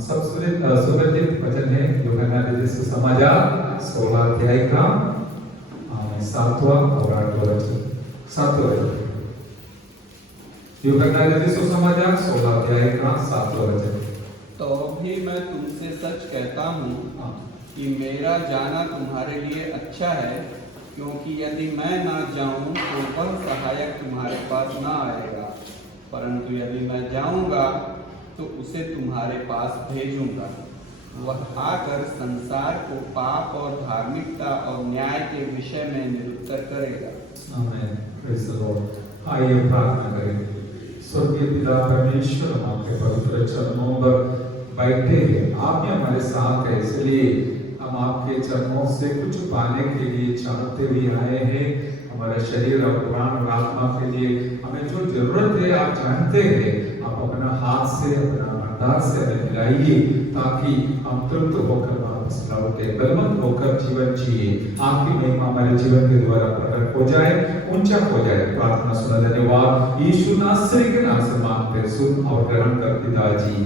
सब सुपरिचित वचन है यूहन्ना रचित सुसमाचार 16 अध्याय का 7वां और 8वां वचन। 7वां वचन यूहन्ना रचित सुसमाचार 16 अध्याय का 7वां वचन। तो भी मैं तुमसे सच कहता हूँ कि मेरा जाना तुम्हारे लिए अच्छा है, क्योंकि यदि मैं ना जाऊं तो वह सहायक तुम्हारे पास ना आएगा, परंतु यदि मैं जाऊंगा तो उसे तुम्हारे पास भेजूंगा। वह आकर संसार को पाप और धार्मिकता और न्याय के विषय में निरुत्तर करेगा। आमीन। Praise the Lord. आइए प्रार्थना करें। स्वर्गीय पिता परमेश्वर, हम आपके पवित्र चरणों पर बैठे हैं, आप ही हमारे साथ हैं, इसलिए हम आपके चरणों से कुछ पाने के लिए चाहते हुए आए हैं। हमारा शरीर और प्राण और आत्मा के लिए हमें जो जरूरत है आप जानते हैं। आप अपना हाथ से, अपना भंडार से हमें मिलाइए, ताकि हम तृप्त होकर वापस लौटे, बलवंत होकर जीवन जिए। आपकी महिमा हमारे जीवन के द्वारा प्रकट हो जाए, ऊंचा हो जाए। प्रार्थना सुना धन्यवाद यीशु नासरी के नाम से मांगते, सुन और ग्रहण कर पिताजी,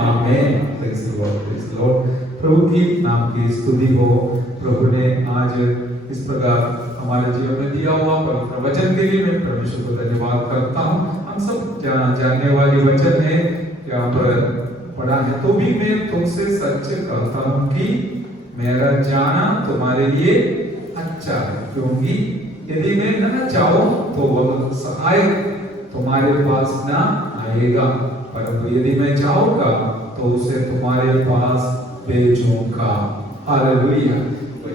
आमीन। Praise the Lord, praise the Lord. प्रभु की नाम की स्तुति हो। प्रभु ने आज इस प्रकार हमारे जीवन में दिया हुआ पवित्र वचन के लिए मैं परमेश्वर को धन्यवाद करता हूँ। हम सब जानने वाली वचन है, यहाँ पर पढ़ा है, तो भी मैं तुमसे सच कहता हूँ कि मेरा जाना तुम्हारे लिए अच्छा है, क्योंकि यदि मैं न जाऊं तो वह सहायक तुम्हारे पास ना आएगा, परंतु यदि मैं जाऊंगा तो उसे तुम्हारे पास भेजूंगा। हालेलुया।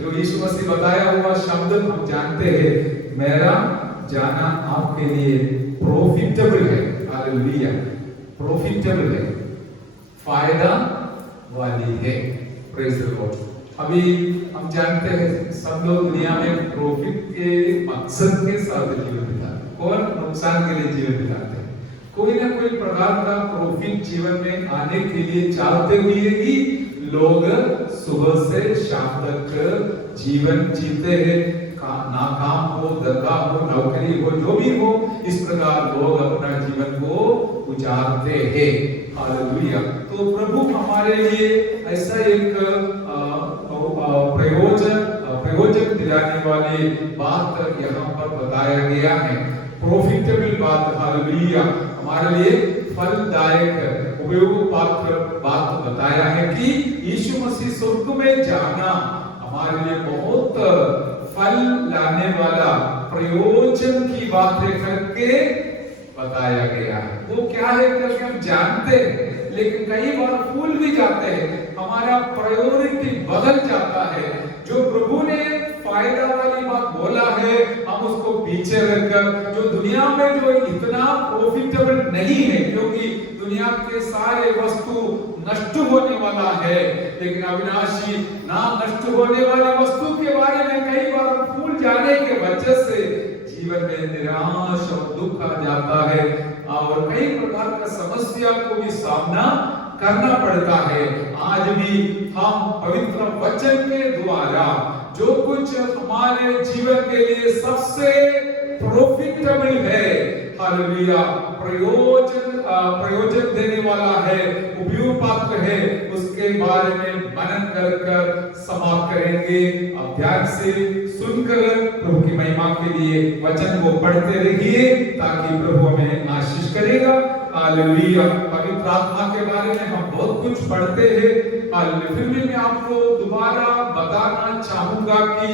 जो यीशु मसीह बताया हुआ शब्द हम जानते हैं, मेरा जाना आपके लिए प्रॉफिटेबल है। हालेलुया। प्रॉफिटेबल है, फायदा वाली है। Praise the Lord. अभी हम जानते हैं सब लोग दुनिया में प्रॉफिट के मकसद के साथ जीवन बिताते हैं और नुकसान के लिए जीवन बिताते हैं। कोई ना कोई प्रकार का प्रॉफिट जीवन में आने के लिए चाहते हुए ही लोग सुबह से शाम तक जीवन जीते हैं। नाकाम हो, धंधा हो, नौकरी हो, जो भी हो, इस प्रकार लोग अपना जीवन को गुजारते हैं। हालेलुया। तो प्रभु हमारे लिए ऐसा एक प्रयोजन दिलाने वाली बात यहाँ पर बताया गया है, प्रॉफिटेबल बात। हालेलुया। हमारे लिए फलदायक उपयोग बात बताया है कि यीशु मसीह स्वर्ग में जाना हमारे लिए बहुत फल लाने वाला प्रयोजन की बातें करके बताया गया है। वो क्या है क्योंकि हम जानते हैं, लेकिन कई बार भूल भी जाते हैं। हमारा प्रायोरिटी बदल जाता है। जो प्रभु ने फायदा वाली बात बोला है, हम उसको पीछे रखकर जो दुनिया में जो इतना प्रॉफिटेबल नहीं है, क्योंकि दुनिया के सारे वस्तु नष्ट होने वाला है, लेकिन अविनाशी ना नष्ट होने वाली वस्तु के बारे में कई बार भूल जाने के वजह से जीवन में निराश और दुख आ जाता है और कई प्रकार का समस्या को भी सामना करना पड़ता है। आज भी हम पवित्र वचन के द्वारा जो कुछ हमारे जीवन के लिए सबसे प्रॉफिटेबल है, हालेलुया, प्रयोजन देने वाला है, उपयोग पात्र है, उसके बारे में मनन कर समाप्त करेंगे। अब ध्यान से सुनकर प्रभु की महिमा के लिए वचन को पढ़ते रहिए, ताकि प्रभु हमें आशीष करेगा। हालेलुया। पवित्र आत्मा के बारे में हम बहुत कुछ पढ़ते हैं, फिर भी मैं आपको दोबारा बताना चाहूंगा कि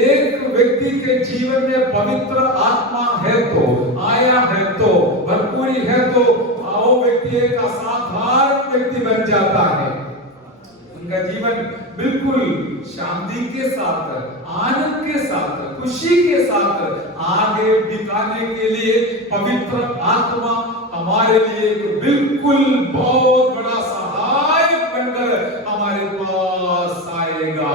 एक व्यक्ति के जीवन में पवित्र आत्मा है तो, आया है तो, भरपूरी है तो वो व्यक्ति एक असाधारण व्यक्ति बन जाता है। उनका जीवन बिल्कुल शांति के साथ, आनंद के साथ, खुशी के साथ आगे बिताने के लिए पवित्र आत्मा हमारे लिए बिल्कुल बहुत बड़ा सहायक बनकर हमारे पास आएगा।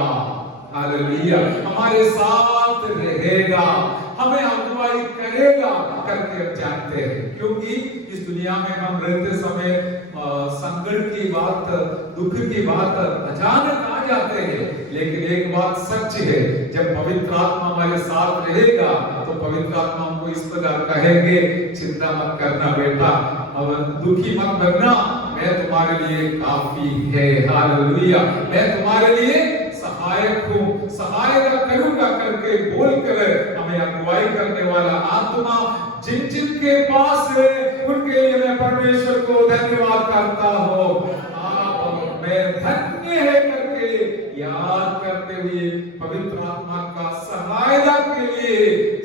हालेलुया। हमारे साथ रहेगा, हमें अगुवाई करेगा करके हम जानते हैं, क्योंकि इस दुनिया में हम रहते समय संकट की बात, दुख की बात अचानक आ जाते हैं, लेकिन एक बात सच है, जब पवित्र आत्मा हमारे साथ रहेगा तो पवित्र आत्मा हमको इस प्रकार कहेंगे, चिंता मत करना बेटा, अब दुखी मत बनना, मैं तुम्हारे लिए काफी है। हालेलुया। मैं तुम्हारे लिए सहायक हूँ, सहायता करूंगा करके बोलकर हमें अगुवाई करने वाला आत्मा जिन जिन के पास है उनके लिए मैं परमेश्वर को धन्यवाद करता हूँ। आप मैं धन्य है करके याद करते हुए पवित्र आत्मा का सहायता के लिए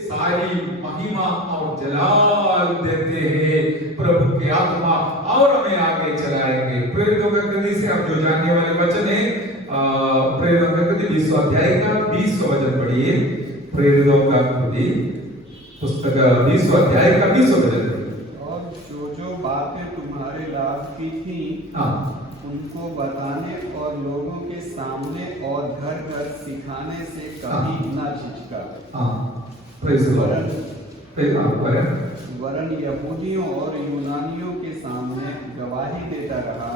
सारी महिमा और जलाल देते हैं प्रभु की आत्मा और हमें आगे चलाएंगे। प्रेरितों का कृति से हम जो जानने वाले वचन है प्रेरितों का कृति 20 अध्याय का 20 वचन पढ़िए। प्रेरितों का कृति पुस्तक 20 अध्याय का 20 वचन पढ़िए। और जो बातें तुम्हारे लाभ की थी उनको बताने और लोगों के सामने और घर घर सिखाने से कभी न झिझका। वरन यहूदियों और यूनानियों के सामने गवाही देता रहा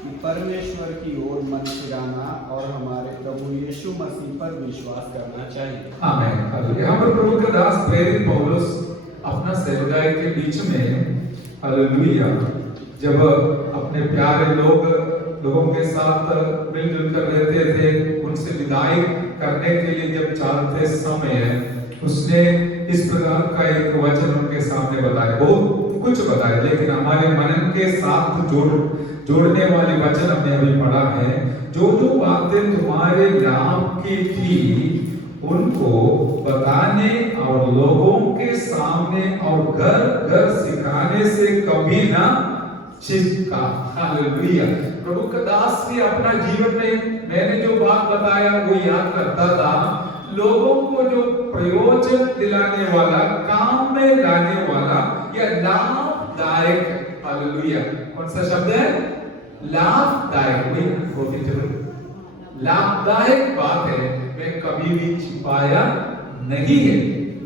कि परमेश्वर की ओर मन फिराना और हमारे प्रभु यीशु मसीह पर विश्वास करना चाहिए। आमीन। यहाँ पर प्रभु का दास प्रेरित पौलुस अपना सेवकाई के बीच में हालेलुया जब अपने प्यारे लोगों के साथ मिलजुल कर रहते थे, उनसे विदाई करने के लिए जब चलते समय उसने इस प्रकार का एक वचन उनके सामने बताया। बहुत कुछ बताया, लेकिन हमारे मनन के साथ जोड़ने वाली वचन हमने अभी पढ़ा है। जो बातें तुम्हारे लाभ की थी उनको बताने और लोगों के सामने और घर घर सिखाने से कभी ना झिझका। हालेलुया। प्रभु का दास भी अपना जीवन में मैंने जो बात बताया वो याद करता था। लोगों को जो प्रयोजन दिलाने वाला, काम में लाने वाला या लाभदायक, हालेलुया, कौन सा शब्द है? लाभदायक। लाभदायक बात है, मैं कभी भी छिपाया नहीं है।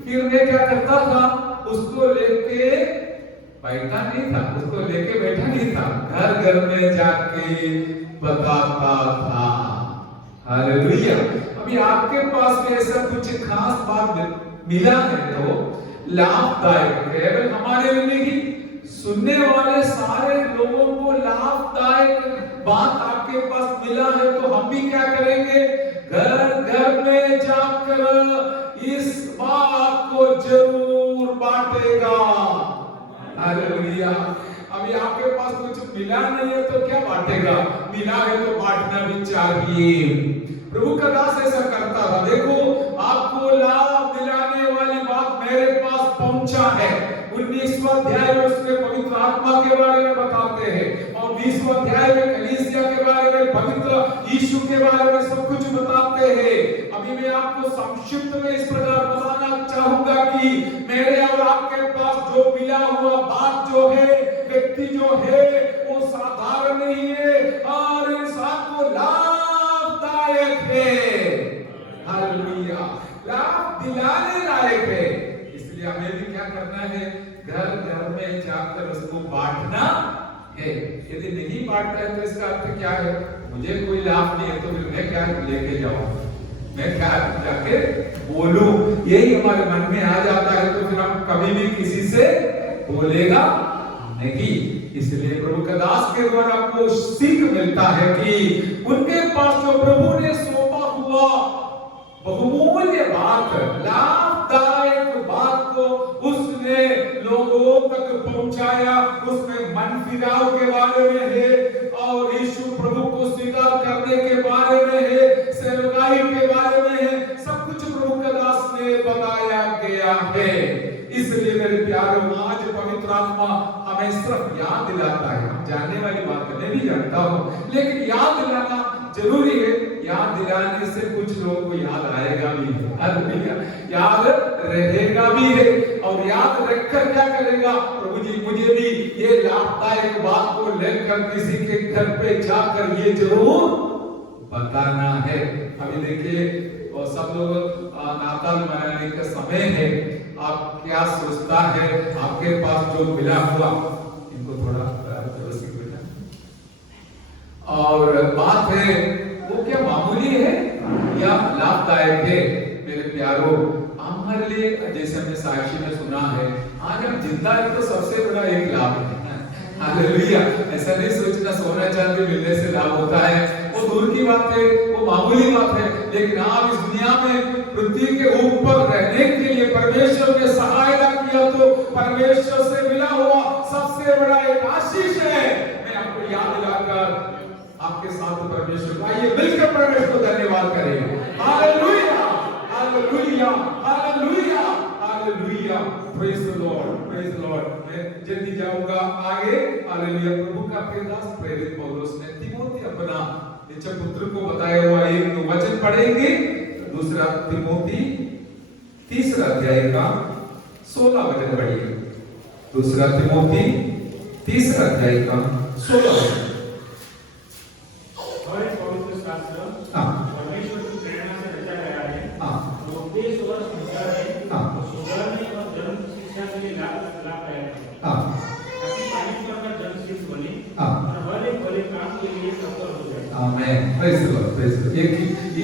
फिर मैं क्या करता था? उसको लेके बैठा नहीं था, उसको लेके बैठा नहीं था, घर घर में जाके बताता था। हालेलुया। अभी आपके पास में ऐसा कुछ खास बात मिला है तो लाभदायक है। केवल हमारे लिए नहीं, सुनने वाले सारे लोगों को लाभदायक बात आपके पास मिला है तो हम भी क्या करेंगे? घर घर में जाकर इस बात को जरूर बांटेगा। हालेलुया। अभी आपके पास कुछ मिला नहीं है तो क्या बांटेगा? मिला है तो बांटना भी चाहिए। प्रभु का दास ऐसा करता था। देखो, आपको लाभ दिलाने वाली बात मेरे पास पहुंचा है। 19वां अध्याय में उसके पवित्र आत्मा के बारे में बताते हैं और 20वां अध्याय में कलीसिया के बारे में, पवित्र यीशु के बारे में सब कुछ बताते हैं। अभी मैं आपको संक्षिप्त में इस प्रकार बताना चाहूंगा कि मेरे और आपके पास जो मिला हुआ बात जो है, व्यक्ति जो है, वो साधारण नहीं है और इंसान को लाभदायक है। हालेलुया। लाभ दिलाने लायक है। इसलिए हमें भी क्या करना है? घर घर में जाकर उसको बांटना है। यदि नहीं बांटना है तो इसका अर्थ क्या है? मुझे कोई लाभ नहीं है तो फिर मैं क्या लेके जाऊं, मैं क्या जाके बोलूं? यही हमारे मन में आ जाता है तो फिर हम कभी भी किसी से बोलेगा नहीं। इसलिए प्रभु का दास के द्वारा आपको सीख मिलता है कि उनके पास जो प्रभु ने सौंपा हुआ बहुमूल्य बात, लाभदायक बात को उसने लोगों तक पहुंचाया। उसमें मन फिराव के बारे में है और यीशु प्रभु को स्वीकार करने के बारे में है, सेवकाई के बारे में है। सब कुछ प्रभु का दास ने बताया गया है। इसलिए मेरे प्यारों, आज पवित्र आत्मा हमें सिर्फ याद दिलाता है। हम जानने वाली बात मैं भी जानता हूँ, लेकिन याद दिलाना जरूरी है। याद दिलाने से कुछ लोगों को याद आएगा भी है, याद रहेगा भी है और याद रखकर क्या करेगा? प्रभु जी, मुझे भी ये लाभदायक बात को लेकर किसी के घर पे जाकर ये जरूर बताना है। अभी देखिए, और सब लोग नाताल मनाने का समय है। आप क्या सोचता है आपके पास जो मिला हुआ? इनको थोड़ा व्यवस्थित और बात है वो क्या मामूली है या लाभदायक है? मेरे प्यारों, हमारे लिए जैसे हमने साक्षी में सुना है, आज हम जिंदा है तो सबसे बड़ा एक लाभ है। हालेलुया। ऐसा नहीं सोचना सोना चांदी मिलने से लाभ होता है, वो दूर की बात है, वो मामूली बात है। लेकिन आप इस दुनिया में पृथ्वी के ऊपर रहने के लिए परमेश्वर ने सहायता किया, तो परमेश्वर से मिला हुआ सबसे बड़ा एक आशीष है। मैं आपको याद दिलाकर आपके साथ परमेश्वर को, आइए मिलकर परमेश्वर को धन्यवाद करें। Hallelujah, hallelujah, hallelujah, hallelujah. Praise the Lord, praise the Lord. मैं जल्दी जाऊंगा आगे। हालेलुया। प्रभु का दास प्रेरित पौलुस ने तीमुथी अपना निज पुत्र को बताया हुआ एक दो वचन पढ़ेंगे। दूसरा तीमुथी 3 अध्याय का 16 वचन पढ़िए। दूसरा तीमुथी 3 अध्याय का 16 वचन। और एक पवित्र शास्त्र परमेश्वर की प्रेरणा से रचा गया है, जो उपदेश और संस्कार है, सुधारने और धर्म शिक्षा के लिए लाभदायक है, ताकि परमेश्वर का जन सिद्ध बने और हर एक भले काम के लिए सफल हो जाए। आमीन। Praise the Lord, praise the Lord. एक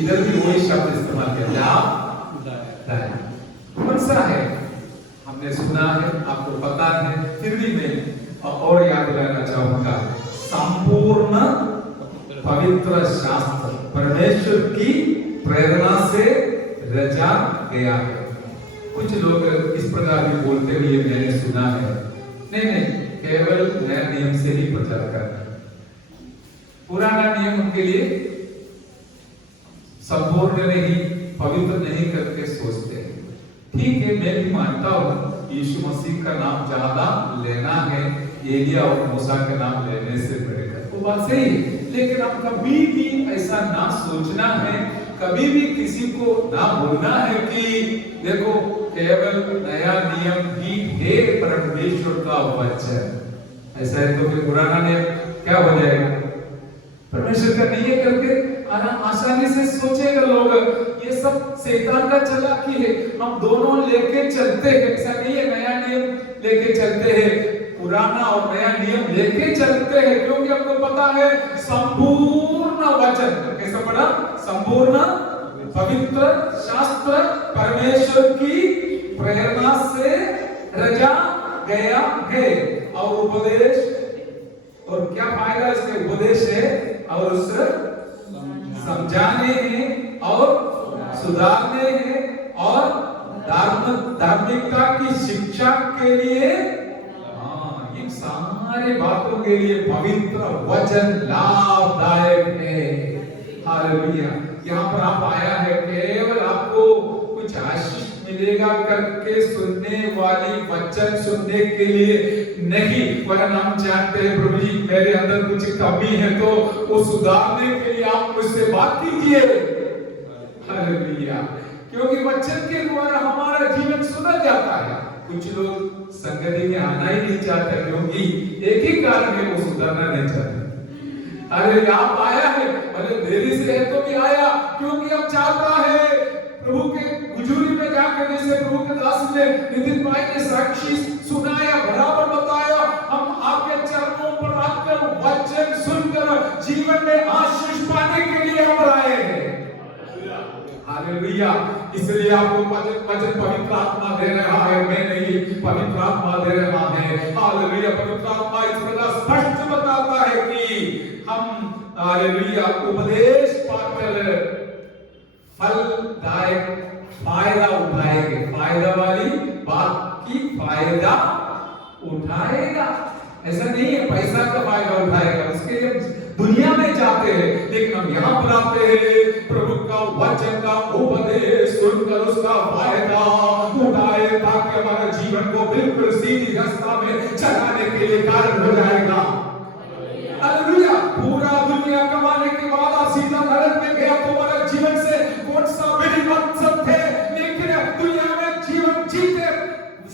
इधर भी वही शब्द इस्तेमाल किया, लाभदायक। कौन सा है हमने सुना है, आपको पता है, फिर भी मैं और याद दिलाना चाहूंगा। संपूर्ण पवित्र शास्त्र परमेश्वर की प्रेरणा से रचा गया है। कुछ लोग इस प्रकार भी बोलते हुए मैंने सुना है, नहीं, केवल नया नियम से ही प्रचार करना, पुराना नियम उनके लिए संपूर्ण नहीं, पवित्र नहीं करके सोचते हैं। ठीक है, मैं भी मानता हूँ यीशु मसीह का नाम ज्यादा लेना है एलिया और मूसा के नाम लेने से बढ़ेगा, वो बात सही है। लेकिन अब कभी भी ऐसा ना सोचना है, कभी भी किसी को ना बोलना है कि देखो केवल नया नियम ही है परमेश्वर का वचन। ऐसा है तो फिर पुराना नियम क्या हो जाएगा? परमेश्वर का नहीं है करके आसानी से सोचेगा लोग, ये सब शैतान का चालाकी है। हम दोनों लेके चलते हैं, ऐसा नहीं है नया नियम लेके चलते हैं, पुराना और नया नियम लेके चलते हैं, क्योंकि हमको पता है संपूर्ण वचन, कैसा पढ़ा? संपूर्ण पवित्र शास्त्र परमेश्वर की प्रेरणा से रचा गया है। और उपदेश, और क्या फायदा इसके उपदेश है, और उसे समझाने हैं और सुधारने हैं और धार्मिकता की शिक्षा के लिए, इन सारे बातों के लिए पवित्र वचन लाभदायक है। हालेलुया। यहाँ पर आप आया है केवल आपको कुछ आशीष मिलेगा करके सुनने वाली वचन सुनने के लिए नहीं, वरना हम जानते हैं प्रभु जी मेरे अंदर कुछ कमी है तो वो सुधारने के लिए आप मुझसे बात कीजिए। हालेलुया। क्योंकि वचन के द्वारा हमारा जीवन सुधर जाता है। कुछ लोग संगति में आना ही नहीं चाहते, क्योंकि एक ही कारण है, वो सुधरना नहीं चाहते। अरे आप आया है, अरे देरी से है तो भी आया, क्योंकि अब चाहता है प्रभु के हुजूरी में जाकर, जैसे प्रभु के दास ने नितिन भाई ने साक्षी सुनाया, बराबर बताया, हम आपके चरणों पर आकर वचन सुनकर जीवन में आशीष पाने के लिए हम आए हैं। हालेलुया। इसलिए आपको वचन पवित्र आत्मा दे रहा है, मैं नहीं, पवित्र आत्मा दे रहा है। हालेलुया। पवित्र आत्मा इस प्रकार स्पष्ट बताता है कि हम हालेलुया उपदेश पाकर फलदायक फायदा उठाएंगे। फायदा वाली बात की फायदा उठाएगा, ऐसा नहीं है पैसा का फायदा उठाएगा, उसके लिए दुनिया में जाते हैं, लेकिन हम यहाँ पर आते हैं प्रभु का वचन का उपदेश सुनकर उसका फायदा उठाए, ताकि हमारे जीवन को बिल्कुल सीधी रास्ता में चलाने के लिए कारण हो जाएगा। हालेलुया। पूरा दुनिया कमाने के बाद आप सीधा नरक में गया, तुम्हारा जीवन से कौन सा बड़ी मकसद है? लेकिन दुनिया में जीवन जीते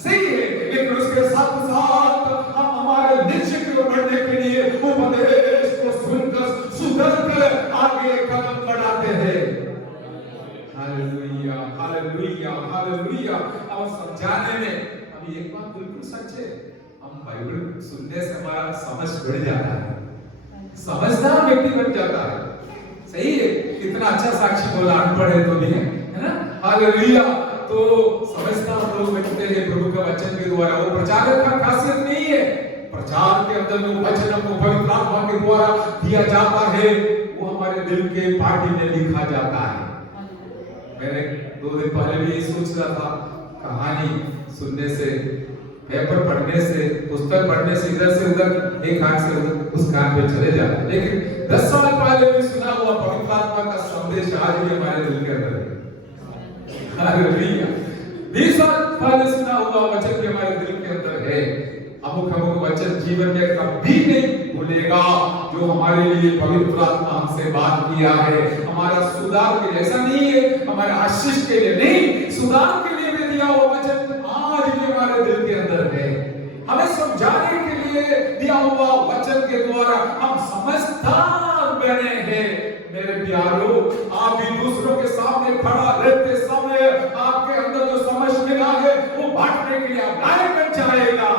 सही है, लेकिन उसके साथ साथ हम हमारे लक्ष्य की ओर बढ़ने के लिए उपदेश को सुनकर सुधर कर आगे कदम बढ़ाते हैं। Hallelujah, hallelujah, hallelujah. अब समझाने में अभी एक बात बिल्कुल सच है, हम बाइबल सुनने से हमारा समझ बढ़ जाता है, समझदार व्यक्ति बन जाता है। सही है, कितना अच्छा साक्षी बोला, अनपढ़ है तो भी है ना। हालेलुया। तो समझदार लोग बनते हैं प्रभु के वचन के द्वारा। वो प्रचारक का खासियत नहीं है, प्रचार के अंदर जो वचन हमको पवित्र आत्मा के द्वारा दिया जाता है वो हमारे दिल के पाटी में लिखा जाता है। मैंने 2 दिन पहले भी ये सोच रहा था, कहानी सुनने से, पेपर पढ़ने से, पुस्तक पढ़ने से इधर से उधर, एक हाथ से उस कान पे चले जाते, लेकिन 10 साल पहले भी सुना हुआ पवित्र आत्मा का संदेश आज भी हमारे दिल के अंदर है। हालेलुया। 20 साल पहले सुना हुआ वचन भी हमारे दिल के अंदर है। अमुक वचन जीवन में कभी नहीं भूलेगा जो हमारे लिए पवित्र आत्मा हमसे बात किया है। हमारा सुधार के लिए, ऐसा नहीं है हमारे आशीष के लिए नहीं, सुधार के लिए भी दिया हुआ वचन आज भी हमारे दिल के अंदर है। हमें समझाने के लिए दिया हुआ वचन के द्वारा हम समझदार बने हैं। मेरे प्यारों, आप भी दूसरों के सामने खड़ा रहते समय आपके अंदर जो समझ मिला है वो बांटने के लिए आप लायक बन जाएगा।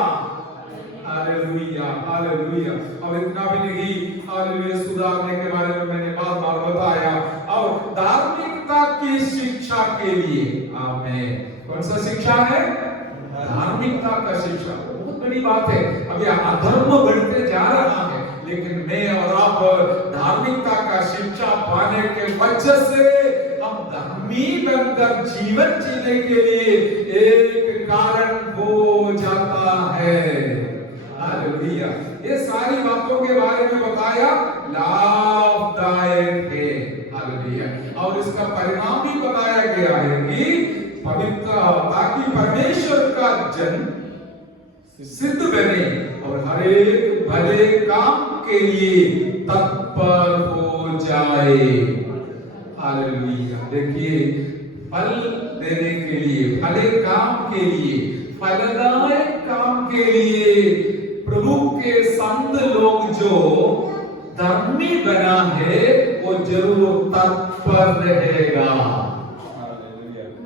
Hallelujah, hallelujah. और इतना भी नहीं, हालेलुया, सुधारने के बारे में मैंने बार-बार बताया। और धार्मिकता की शिक्षा के लिए, आमीन। कौन सा शिक्षा है? धार्मिकता का शिक्षा। बहुत बड़ी बात है। अभी अधर्म बढ़ते जा रहा है, लेकिन मैं और आप धार्मिकता का शिक्षा पाने के वजह से हम धर्मी बनकर जीवन जीने के लिए एक कारण हो जाता है। हालेलुया। ये सारी बातों के बारे में बताया, लाभदायक है। हालेलुया। और इसका परिणाम भी बताया गया है कि पवित्र, ताकि परमेश्वर का जन सिद्ध बने और हर एक भले काम के लिए तत्पर हो जाए। हालेलुया। देखिए, फल देने के लिए, भले काम के लिए, फलदायक काम के लिए प्रभु के संत लोग जो धर्मी बना है वो जरूर तत्पर रहेगा।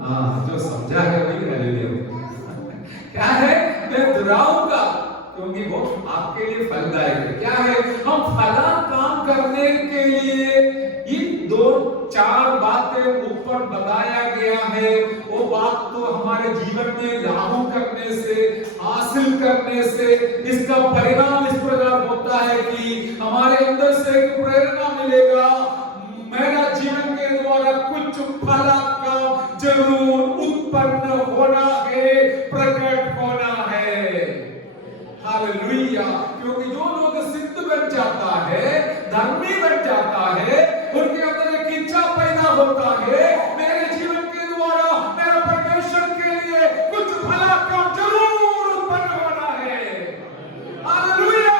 हाँ, जो समझा है वही हालेलुया। क्या है? मैं दोहराऊंगा क्योंकि वो आपके लिए फलदायक है। क्या है? हम फला काम करने के लिए इन 2-4 बातें ऊपर बताया गया है, वो बात तो हमारे जीवन में लागू करने से, हासिल करने से इसका परिणाम इस प्रकार होता है कि हमारे अंदर से एक प्रेरणा मिलेगा, मेरा जीवन के द्वारा कुछ फला का जरूर उत्पन्न होना है, प्रकट होना है। हालेलुया। क्योंकि जो लोग सिद्ध बन जाता है, धर्मी बन जाता है, उनके अंदर एक इच्छा पैदा होता है, मेरे जीवन के द्वारा मेरा परमेश्वर के लिए कुछ भला काम जरूर उत्पन्न होना है। Hallelujah,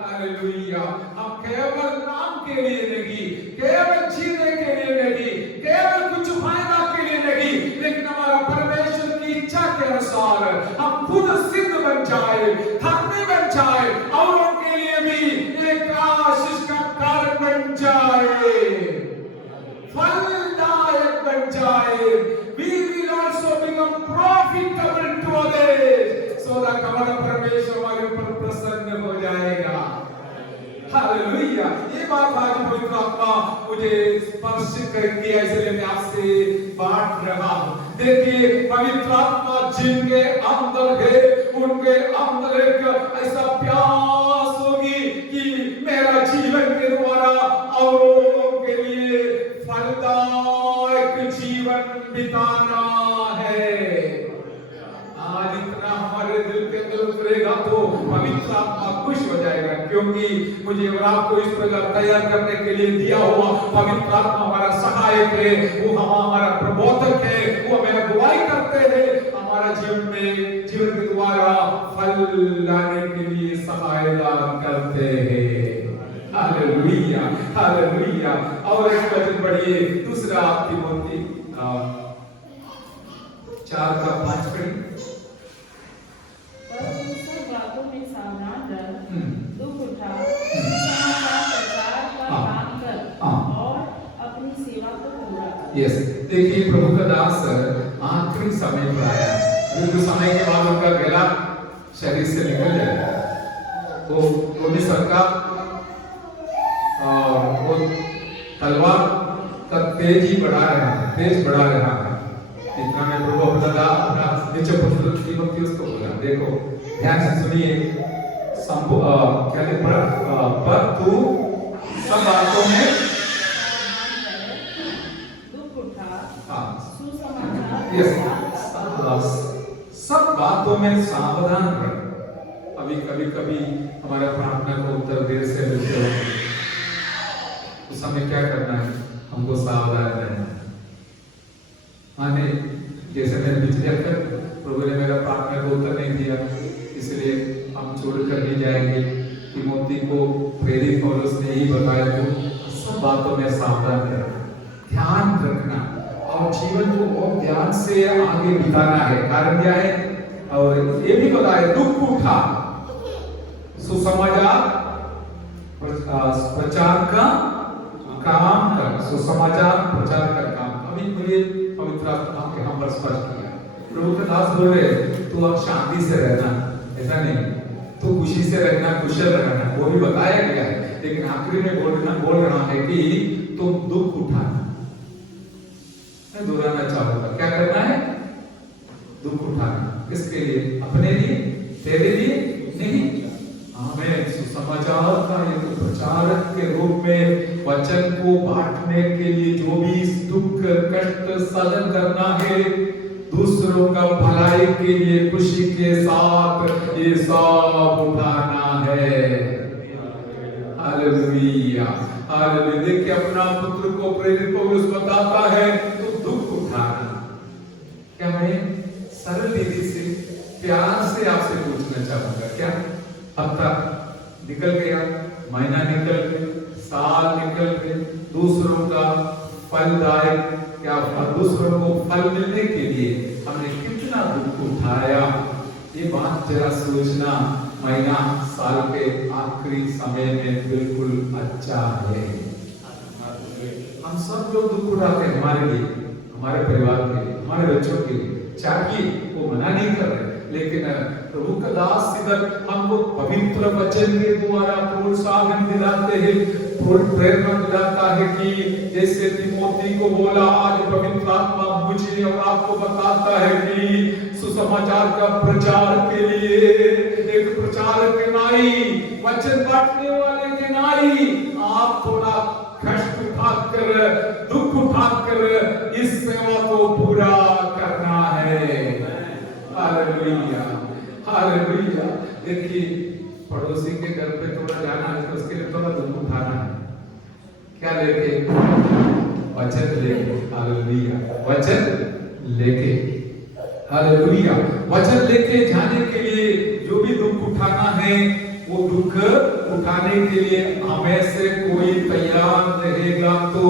hallelujah. हम केवल नाम के लिए नहीं, केवल जीने के लिए नहीं, केवल कुछ फायदा के लिए नहीं, लेकिन हमारा परमेश्वर की इच्छा के अनुसार हम खुद सिद्ध बन जाए, धर्मी बन जाए और उनके लिए भी एक आशीष का कारण बन जाए, फलदायक बन जाए। We will also become profitable to others, so that हमारा परमेश्वर हमारे ऊपर प्रसन्न हो जाएगा। हालेलुया। ये बात आज पवित्र आत्मा मुझे स्पर्श करती है, इसलिए मैं आपसे बांट रहा हूँ। देखिए, पवित्र आत्मा जिनके अंदर है उनके अंदर एक ऐसा प्यास होगी कि मेरा जीवन के द्वारा औरों के लिए फलदायक जीवन बिताना है। आज इतना हमारे दिल के अंदर उतरेगा तो पवित्र आत्मा खुश हो जाएगा, क्योंकि मुझे और आपको इस प्रकार तैयार करने के लिए दिया हुआ पवित्र आत्मा हमारा सहायक है, वो हमारा प्रबोधक है, वो हमें अगुवाई करते हैं, हमारा जीवन में, जीवन के द्वारा फल लाने के लिए सहायता करते हैं। Hallelujah, hallelujah. और एक वचन पढ़िए, दूसरा तिमोथी 4:5 पढ़िए। सब बातों में सावधान रह, दुख उठा, समाचार प्रचार का काम कर और अपनी सेवा को पूरा कर। यस, देखिए, प्रभु का दास आखिरी समय पर आया, कुछ समय के बाद उनका गला शरीर से निकल जाएगा, तो वो भी सरकार और वो तलवार का तेज ही बढ़ा रहा है, तेज बढ़ा रहा है। इतना में प्रभु अपना नीचे पुत्र तीमोथियुस को बोला, देखो ध्यान से सुनिए, क्या लिखा पर तू सब बातों में दुख उठा हाँ सुसमाचार यस प्रचार सब बातों में सावधान रह। अभी कभी हमारा प्रार्थना का उत्तर देर से मिलते हो, उस समय क्या करना है? हमको सावधान रहना है। माने जैसे मैंने पिछले हफ्ते प्रभु ने मेरा प्रार्थना का उत्तर नहीं दिया, इसलिए हम छोड़ कर नहीं जाएंगे। तिमोथी को प्रेरित पौलुस ने ही बताया तो सब बातों में सावधान रहना, ध्यान रखना और जीवन को बहुत ध्यान से आगे बिताना है। कारण क्या है? और ये भी बताया दुख उठा सुसमाचार प्रचार का काम कर, सुसमाचार प्रचार का काम। अभी मुझे पवित्र आत्मा के हम पर स्पर्श किया, प्रभु के दास बोल रहे तू अब शांति से रहना, ऐसा नहीं तू खुशी से रहना, कुशल रहना, वो भी बताया गया है। लेकिन आखिरी में बोल रहा है कि तुम दुख उठाना। मैं दोहराना चाहूंगा, क्या करना है? दुख उठाना। किसके लिए? अपने लिए, तेरे लिए नहीं। हमें सुसमाचार का एक प्रचारक के रूप में वचन को बांटने के लिए जो भी दुख कष्ट सहन करना है, दूसरों का भलाई के लिए खुशी के साथ ये सब उठाना है। Hallelujah hallelujah. देखिए अपना पुत्र को प्रेरित पौलुस बताता है तो दुख उठाना। क्या मैं सरल विधि से प्यार से आपसे पूछना चाहूंगा, क्या हफ्ता निकल गया, महीना निकल गया, साल निकल गए, दूसरों का फलदायक क्या दूसरों को फल मिलने के लिए हमने कितना दुख उठाया? ये बात जरा सोचना। महीना साल के आखिरी समय में बिल्कुल अच्छा है। हम सब लोग दुख उठाते हैं, हमारे लिए, हमारे परिवार के लिए, हमारे बच्चों के लिए। चाहिए वो मना नहीं कर रहे, लेकिन प्रभु का दास इधर हमको पवित्र वचन के द्वारा प्रोत्साहन दिलाते हैं, प्रेरणा दिलाता है कि जैसे तिमोथी को बोला, आज पवित्र आत्मा मुझे और आपको बताता है कि सुसमाचार का प्रचार के लिए एक प्रचारक के नाई, वचन बांटने वाले के नाई, आप थोड़ा कष्ट उठाकर, दुख उठाकर इस सेवा को पूरा करना है। Hallelujah hallelujah. देखिए पड़ोसी के घर पे थोड़ा जाना है तो उसके लिए थोड़ा दुख उठाना है। क्या लेके? वचन लेके। हालेलुया वचन लेके। हालेलुया वचन लेके जाने के लिए जो भी दुख उठाना है, वो दुख उठाने के लिए हमें से कोई तैयार रहेगा तो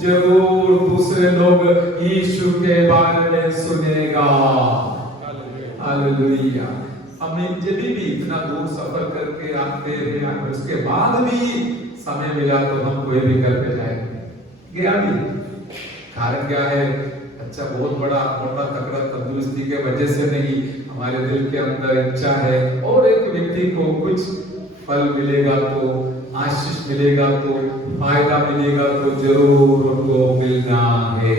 जरूर दूसरे लोग यीशु के बारे में सुनेगा। हालेलुया। हमने जब भी इतना दूर सफर करके आते हैं, उसके बाद भी समय मिला तो हम कोई भी घर पे जाएंगे, गया भी। कारण क्या है? अच्छा बहुत बड़ा तगड़ा तंदुरुस्ती के वजह से नहीं, हमारे दिल के अंदर इच्छा है और एक व्यक्ति को कुछ फल मिलेगा तो, आशीष मिलेगा तो, फायदा मिलेगा तो जरूर उनको मिलना है।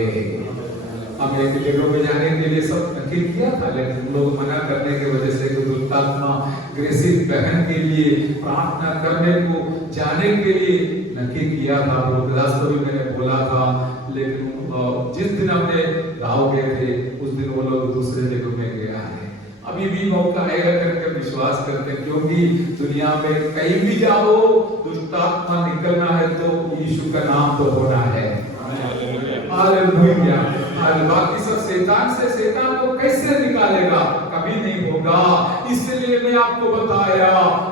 हम एक जगह में जाने के लिए सब नक्की किया था, लेकिन लोग मना करने की वजह से दुष्टात्मा ग्रेसिव बहन के लिए प्रार्थना करने को जाने के लिए नक्की किया था। प्रभुदास को भी मैंने बोला था, लेकिन जिस दिन हमने गाँव गए थे उस दिन वो लोग दूसरे जगह में गया है। अभी भी मौका आएगा करके विश्वास करते हैं, क्योंकि दुनिया में कहीं भी जाओ दुष्टात्मा निकलना है तो यीशु का नाम तो होना है। हालेलुया। बाकी सब शैतान से, शैतान को कैसे निकालेगा? कभी नहीं होगा। इसलिए मैं आपको बताया,